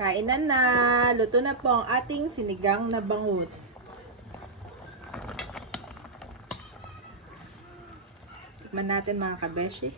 Kainan na! Luto na po ang ating sinigang na bangus. Tikman natin mga kabeshi.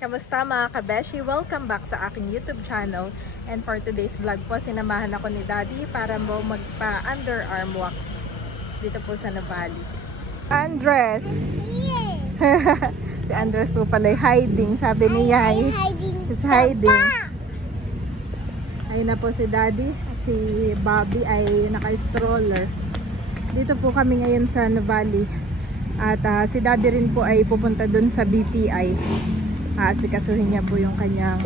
Kamusta mga kabeshi? Welcome back sa aking YouTube channel. And for today's vlog po, sinamahan ako ni Daddy para mo magpa-underarm wax dito po sa Nuvali. Andres! Yeah. Si Andres po pala hiding. Sabi niya ay hiding. Ayun na po si Daddy at si Bobby ay naka-stroller. Dito po kami ngayon sa Nuvali. At si Daddy rin po ay pupunta dun sa BPI. Asikasuhin niya po yung kanyang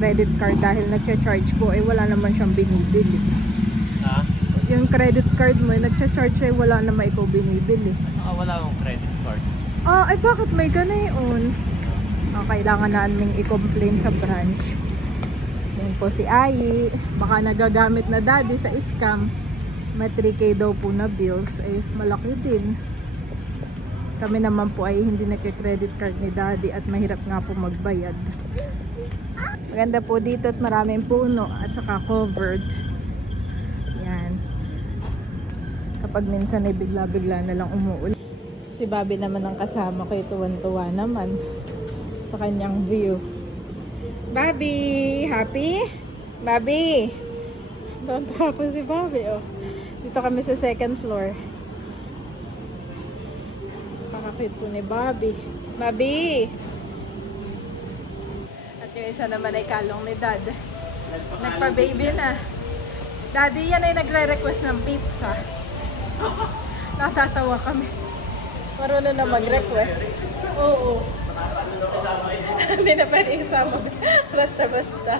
credit card dahil nagcha-charge po eh wala naman siyang binibili. Yung credit card mo nagcha-charge eh wala naman ikaw binibili. Wala akong credit card. Ay bakit may ganayon? Kailangan namin i-complain sa branch. Yan po si Ai, baka nagagamit na Daddy sa scam. May 3K daw po na bills, eh malaki din. Kami naman po ay hindi nagka-credit card ni Daddy at mahirap nga po magbayad. Maganda po dito at maraming puno at saka covered. Yan. Kapag minsan ay bigla-bigla na lang umuulan. Si Bobby naman ang kasama ko, tuwan-tuwa naman sa kanyang view. Bobby! Happy? Bobby! Tuwan-tuwa po si Bobby. Oh. Dito kami sa second floor. Pakakit po ni Bobby. Bobby! At yung isa naman ay kalong ni Dad. Nagpa-baby na. Daddy, yan ay nagre-request ng pizza. Natatawa kami. Marunong na mag-request. Oo. Hindi na pwede isama. Basta-basta.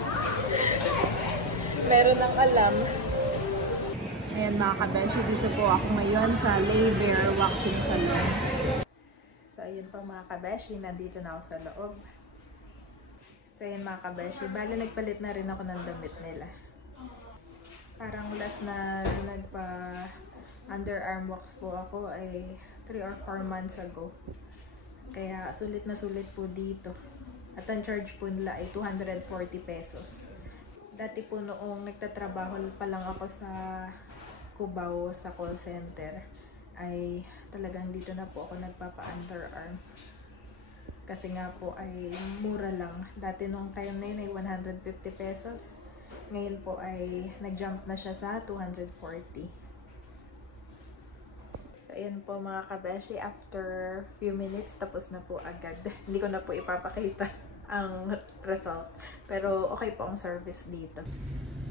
Meron ng alam. Ayan mga kabeshi, dito po ako ngayon sa Laybear Waxing Salon. So ayun pa mga kabeshi, nandito na ako sa loob. So ayun mga kabeshi, bali nagpalit na rin ako ng damit nila. Parang last na nagpa underarm wax po ako ay 3 or 4 months ago. Kaya sulit na sulit po dito. At ang charge po nila ay 240 pesos. Dati po noong nagtatrabaho pa lang ako sa Cubao sa call center ay talagang dito na po ako nagpapa-underarm. Kasi nga po ay mura lang. Dati nung time na yun ay 150 pesos. Ngayon po ay nag-jump na siya sa 240. So, ayan po mga kabeshi, after few minutes, tapos na po agad. Hindi ko na po ipapakita ang result. Pero okay po ang service dito.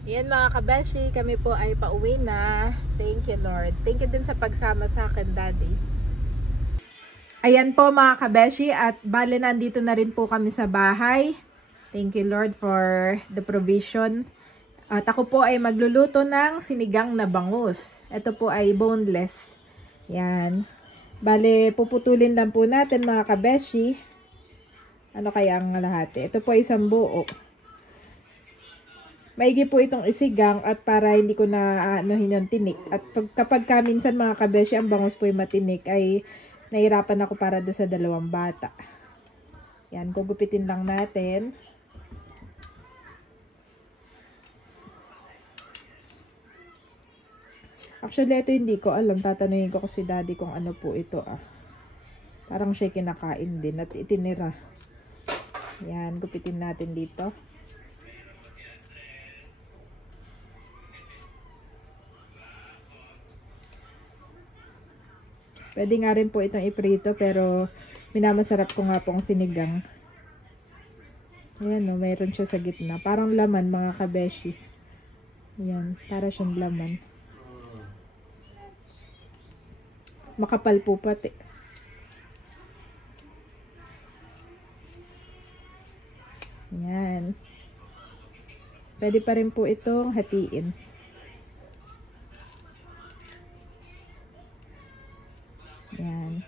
Ayan mga kabeshi, kami po ay pauwi na. Thank you Lord. Thank you din sa pagsama sa akin, Daddy. Ayan po mga kabeshi, at bale nandito na rin po kami sa bahay. Thank you Lord for the provision. At ako po ay magluluto ng sinigang na bangus. Ito po ay boneless. Yan. Bale, puputulin lang po natin mga kabeshi. Ano kaya ang lahati? Ito po ay isang buo. Maigi po itong isigang at para hindi ko na anuhin yung tinik. At kapag minsan mga kabeshi, ang bangus po ay matinik, ay nahirapan ako para do sa dalawang bata. Yan, gugupitin lang natin. Actually, ito hindi ko alam. Tatanungin ko si Daddy kung ano po ito Parang siya kinakain din at itinira. Yan, gupitin natin dito. Pwede nga rin po itong iprito pero minamasarap ko nga pong sinigang. Ayan mayroon siya sa gitna. Parang laman mga kabeshi. Ayan, para siyang laman. Makapal po pati. Yan. Pwede pa rin po itong hatiin. Yan.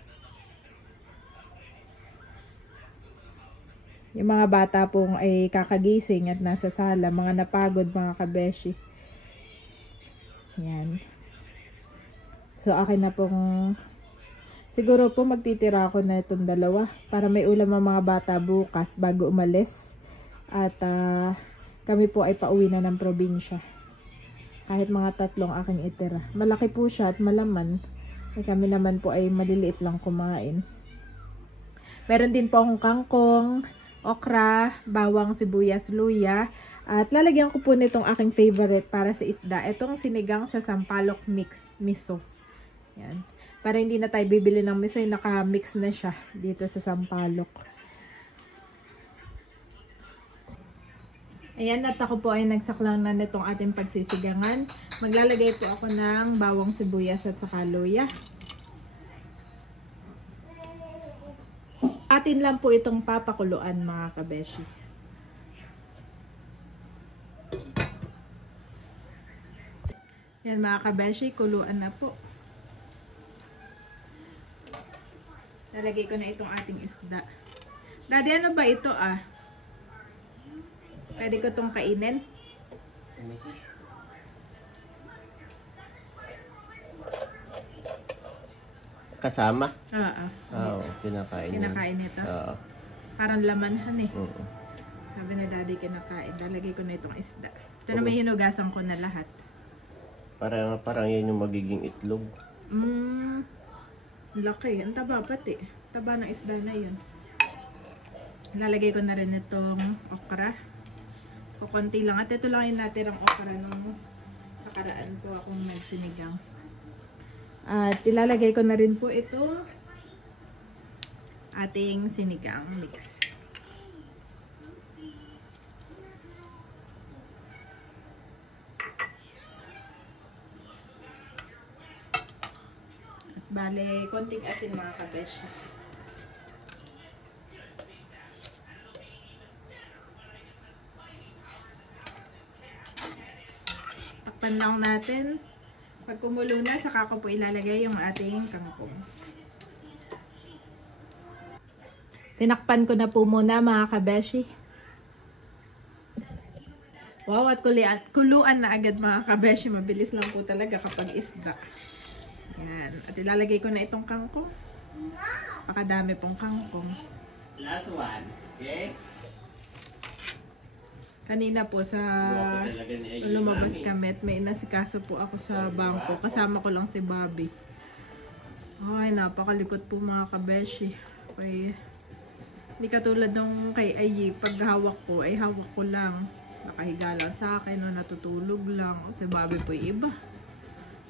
Yung mga bata pong ay kakagising at nasa sala, mga napagod mga kabeshi. Yan. So, akin na pong, siguro po magtitira ako na itong dalawa para may ulam ang mga bata bukas bago umalis. At kami po ay pauwi na ng probinsya. Kahit mga 3 aking itira. Malaki po siya at malaman. Kami naman po ay maliliit lang kumain. Meron din po akong kangkong, okra, bawang, sibuyas, luya. At lalagyan ko po nitong aking favorite para sa isda. Itong sinigang sa sampalok mix, miso. Yan. Para hindi na tayo bibili ng miso, naka-mix na siya dito sa sampalok. Ayan, at ako po ay nagsaklang na nitong ating pagsisigangan. Maglalagay po ako ng bawang, sibuyas at saka luya. Atin lang po itong papakuluan mga kabeshi. Yan mga kabeshi, kuluan na po. Nalagay ko na itong ating isda. Daddy, ano ba ito ah? Pwede ko itong kainin? Kasama? Oo. Kinakain. Kinakain ito? Oo. Parang lamanhan eh. Oo. Sabi na daddy kinakain. Lalagay ko na itong isda. Ito na may hinugasan ko na lahat. Parang yan yung magiging itlog. Laki. Ang taba pati. Taba ng isda na yun. Lalagay ko na rin itong okra. Kukunti lang. At ito lang yung natirang okra nung nakaraan po akong nagsinigang. At ilalagay ko na rin po ito ating sinigang mix. At bale, konting asin mga kabesh. Takpan lang natin. Pag kumulo na, saka ko po ilalagay yung ating kangkong. Tinakpan ko na po muna mga kabeshi. Wow, at kuluan na agad mga kabeshi. Mabilis lang po talaga kapag isda. Yan. At ilalagay ko na itong kangkong. Pakadami pong kangkong. Last one. Okay? Kanina po sa lumabas kami at may inasikaso po ako sa bangko. Kasama ko lang si Bobby. Ay, napakalikot po mga kabeshi. Okay. Hindi katulad nung kay Ayi, pag hawak ko, ay hawak ko lang. Nakahiga lang sa akin o natutulog lang. Si Bobby po iba.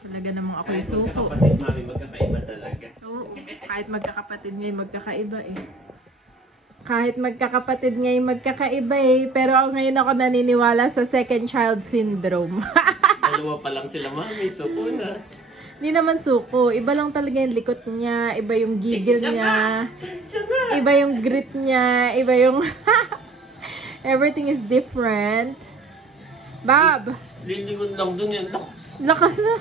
Talaga namang ako yung suko. Kahit magkakapatid, mami, magkakaiba talaga. Oo, kahit magkakapatid ngayon, magkakaiba eh. Kahit magkakapatid ngayon, magkakaiba eh. Pero ngayon ako naniniwala sa second child syndrome. Dalawa pa lang sila, mami. Suko na. Hindi naman suko. Iba lang talaga yung likot niya. Iba yung gigil niya. Iba yung grit niya. Iba yung... Everything is different. Bob! Lilingon lang dun yan. Lakas na.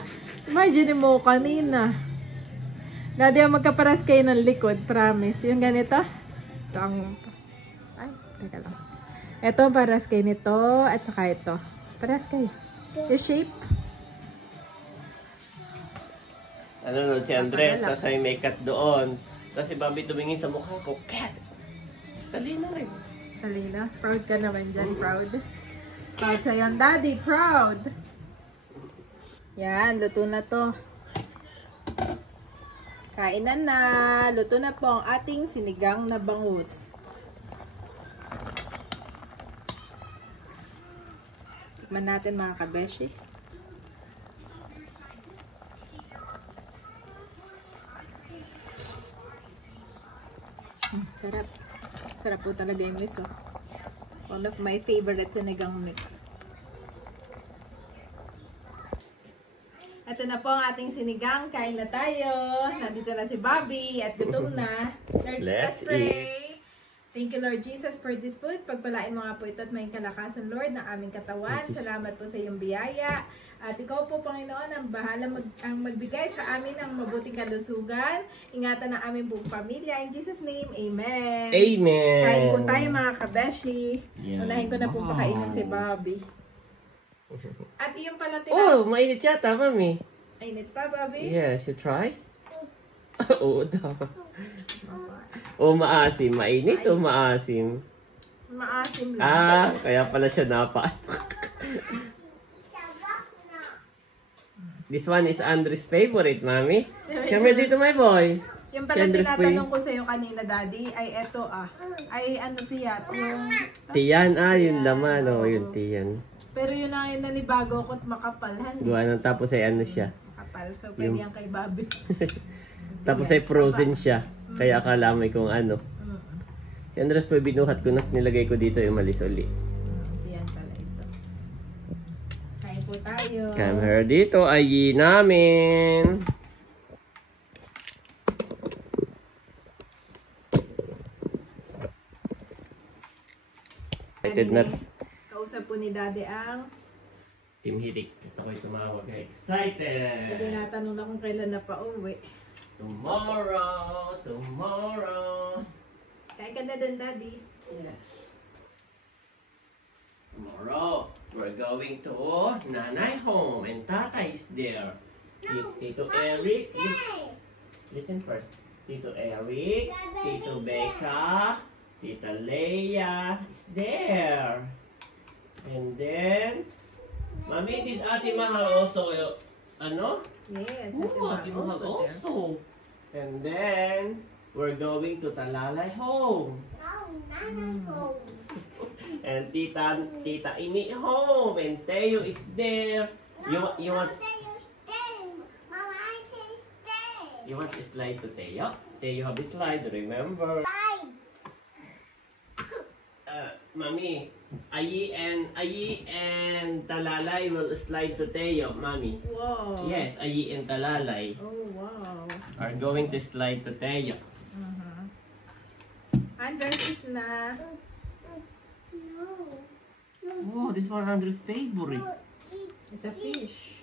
Imagine mo kanina. Dati magkaparas kayo ng likod. Promise. Yung ganito. Ito ang... Ay, teka lang. Ito, paras kayo nito. At saka ito. Paras kayo. Yung shape. Ano si Andres, tapos ay may cat doon. Tapos si Bobby tumingin sa mukha ko, cat! Talino rin. Talina, proud ka naman dyan, proud. Proud sa'yo ang daddy, proud! Yan, luto na to. Kainan na. Luto na po ang ating sinigang na bangus. Tikman natin mga kabeshi. Sarap. Sarap po talaga yung miso. One of my favorite sinigang mix. Ito na po ang ating sinigang. Kain na tayo. Nandito na si Bobby at gutom na. Let's pray. Thank you, Lord Jesus, for this food. Pagpalain mo nga po ito at may kalakasan, Lord, ng aming katawan. Salamat po sa iyong biyaya. At ikaw po, Panginoon, ang bahala ang magbigay sa amin ng mabuting kalusugan. Ingatan ang aming buong pamilya. In Jesus' name, Amen. Amen. Kain po tayo mga kabeshi. Yeah. Unahin ko na po pakainin si Bobby. At iyong pala Oh, mainit yata, mami. Init pa, Bobby? Yes, you try? Oo daw. O maasim. Mainit o maasim? Maasim lang. Ah, kaya pala siya napa. This one is Andres' favorite, Mami. Come here dito, my boy. Yung Si pala Andres po tinatanong ko sa'yo kanina, Daddy, ay eto Ay ano siya, yung... Tiyan, yung laman. O, yung tiyan. Pero yun na yung nanibago ko at makapal. Gawa ng tapos ay ano siya. Makapal. So, pwede yan kay Bobby. Tapos ay frozen siya. Kaya akala mo kung ano. Si Andres po binuhat ko na nilagay ko dito yung malis uli. Yan pala ito. Kain po tayo. Come here dito, ay namin. Excited na. Kausap po ni Daddy ang... Team Hitik. Ito ko'y tumawag. Excited! Hindi natanong na kung kailan na pa uwi. Tomorrow! Tomorrow! Kain ka na din, Daddy. Yes. Tomorrow, we're going to Nanay home and Tata is there. Tito Eric. Listen first. Tito Eric, Tito Becca, Tita Leia is there. And then, Mami, did Ate Mahal also, ano? Yes. Oh, Ate Mahal also. And then, we're going to Talalay home. And Tita Imi home. And Teo is there. You want a slide to Teo? Teo have a slide, remember? Mami, Ayi and Talalay will slide to Teo, Mami. Wow. Yes, Ayi and Talalay Oh, wow. are going to slide to Teo. Andres is na. Oh, this one Andres' favorite. It's a fish.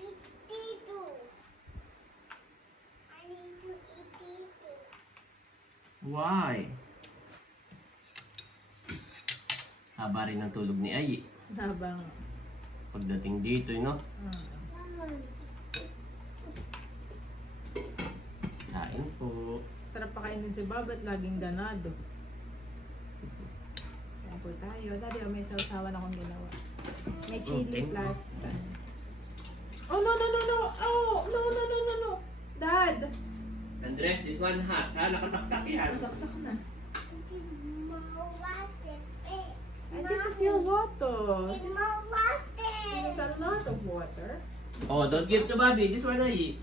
Why? Haba rin ang tulog ni Ayi. Habang... Pagdating dito, no? Kain po. Sarap pakainin si Bob at laging ganado. Kain po tayo. Daddy, may sausawan akong ginawa. May chili thank you. plus... Oh, no, no, no, no! Oh, no, no, no, no, no! Dad! Andres, this one hot, ha? Nakasaksak yan. Masaksak na. And this is your water. This is a lot of water. Oh, don't give to Bobby. This one Ayi.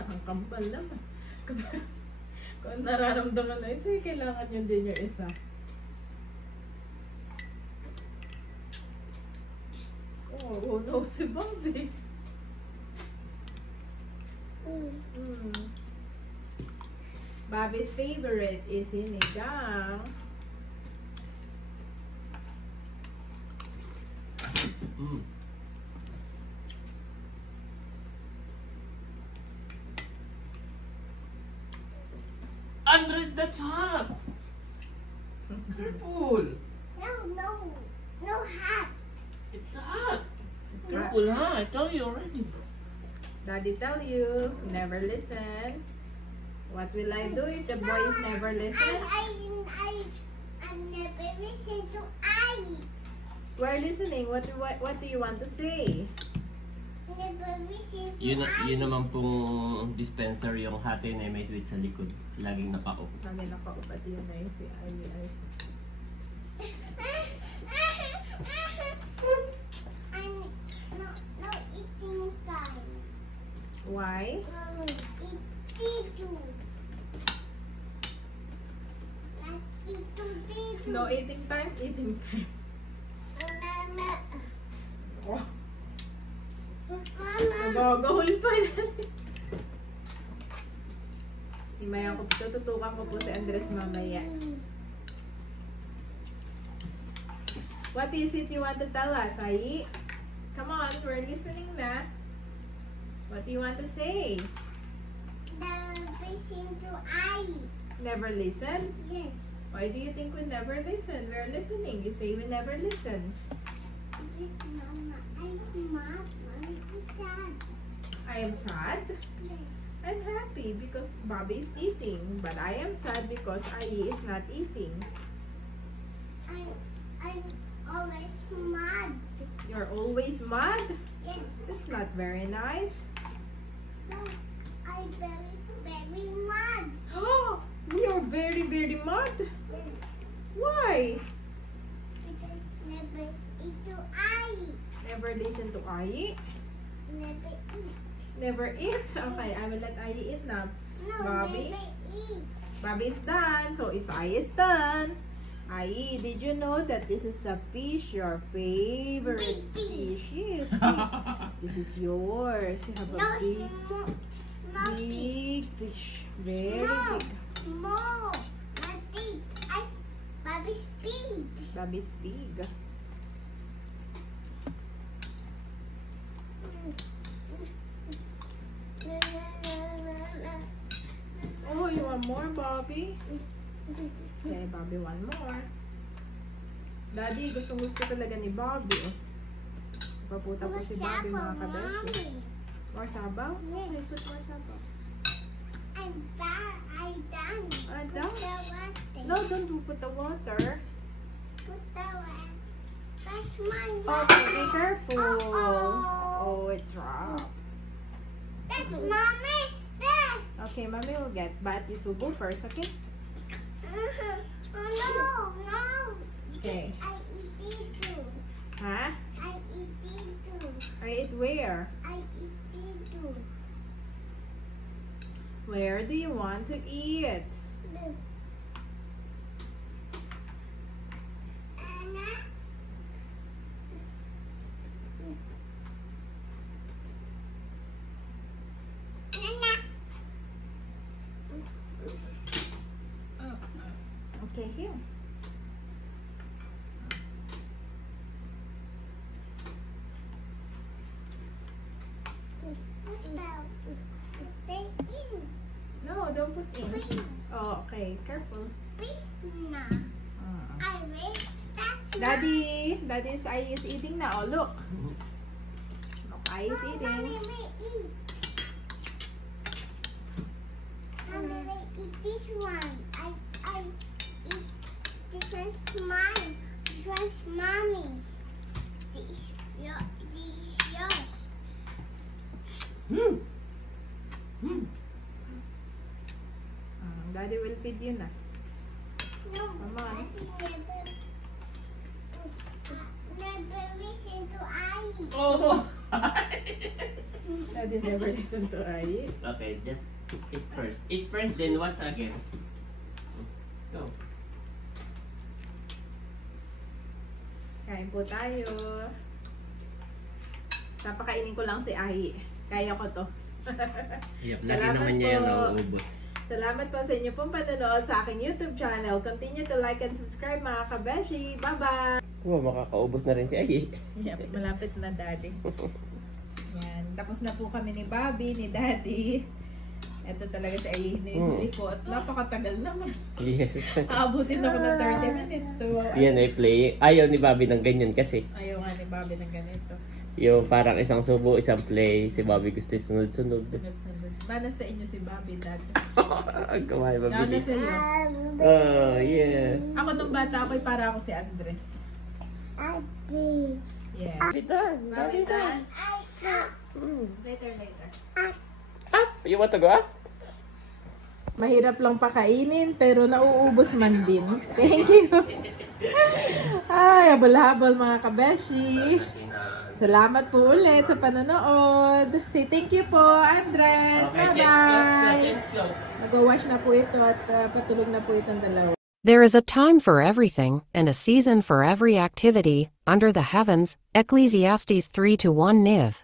Ang kampal naman. Kung nararamdaman na isa, kailangan yun din yung isa. Oh no, si Bobby. Bobby's favorite is sinigang. Mm. Andres, that's hot! Careful! No hat. It's hot! Careful, ha? I tell you already. Daddy tell you, never listen. What will I do if the boys never listen? I never listen to I. We're listening. What do you want to say? Never listen to Yun I. naman pong dispenser yung hati na may switch sa likod. Laging nakaup. Kami nakaupat yun na yung si Ay. No eating time. Why? No eating time, eating time. Oh, gagahol pa yan. Imaya ko, tututukan ko po si Andres mamaya. What is it you want to tell us, Ai? Come on, we're listening na. What do you want to say? Never listen to I. Never listen? Yes. Why do you think we never listen? We're listening. You say we never listen. This Mama, I'm smart. Mommy is sad. I am sad. I'm happy because Bobby is eating. But I am sad because Ai is not eating. I'm always mad. You're always mad? Yes. That's not very nice. No, I'm very, very mad. Oh, you're very, very mad. Yes. Why? Because never eat to I. Never listen to Ai? Never eat. Never eat? Okay, I will let Ai eat now. No, Bobby? never eat. Bobby is done, so it's Ai is done. Ai, did you know that this is a fish, your favorite Big fish. fish? Yes, big. This is yours. You have No, a big, small fish. big fish. Very Small. big. Small. Not big. Bobby's big. Bobby's big. Oh, you want more, Bobby? Okay, Bobby, one more. Daddy, gustong-gusto talaga ni Bobby. Oh. Paputa po si Bobby, mga kabeshi. More sabaw? Okay, put more sabaw. I'm done. I'm done. Done? Put the water. No, don't put the water. Put the water. That's my Okay, be careful. Uh-oh. Oh, it dropped. That's mommy. There. Okay, Mommy will get, but you subo first, okay? Oh no, no. Okay. I eat it too. Huh? I eat it too. Or it where? I eat it too. Where do you want to eat? Look. Anna. Anna. Okay, here. No, don't put in. Oh, okay. Careful. Daddy, Daddy's eye is eating now. Oh, look. Look, eye is eating. Eat this one. I eat this one's mine. This one's mommy's. This yours. Daddy will feed you na. No, Come on. Daddy never listen to I. Oh! Daddy never listen to eye. Okay, just eat first. Eat first, then what's again? Go. Kain po tayo. Napakainin ko lang si Ahi. Kaya ko to. Yep, lagi Salamat naman niya po. yung nauubos. Salamat po sa inyo pong panonood sa aking YouTube channel. Continue to like and subscribe mga kabeshi. Bye-bye! Oh, makakaubos na rin si Ayi. Yep, malapit na daddy. Yan. Tapos na po kami ni Bobby, ni Daddy. Ito talaga si Ayi hinihuli ko. At napakatagal naman. Yes. Aabutin ako ng 30 minutes to. Yan ay playing. Ayaw ni Bobby ng ganyan kasi. Ayaw nga ni Bobby ng ganito. Yung parang isang subo, isang play. Si Bobby gusto yung sunod-sunod. Sunod-sunod. Mana sa inyo si Bobby, Dad? Ang kamay Mana mabilis. sa iyo? Oh, yes. Ako nung bata ako'y para ako si Andres. Ugly. Yeah. Bobby done. Bobby done. Later. Up! You want to go up? Mahirap lang pakainin, pero nauubos man din. Thank you. Ay, habol-habol mga kabeshi. Salamat po ulit sa panonood. Say thank you po, Andres. Bye-bye. Nag-wash na po ito at patulog na po itong dalawa. There is a time for everything, and a season for every activity, under the heavens. Ecclesiastes 3:1 Niv.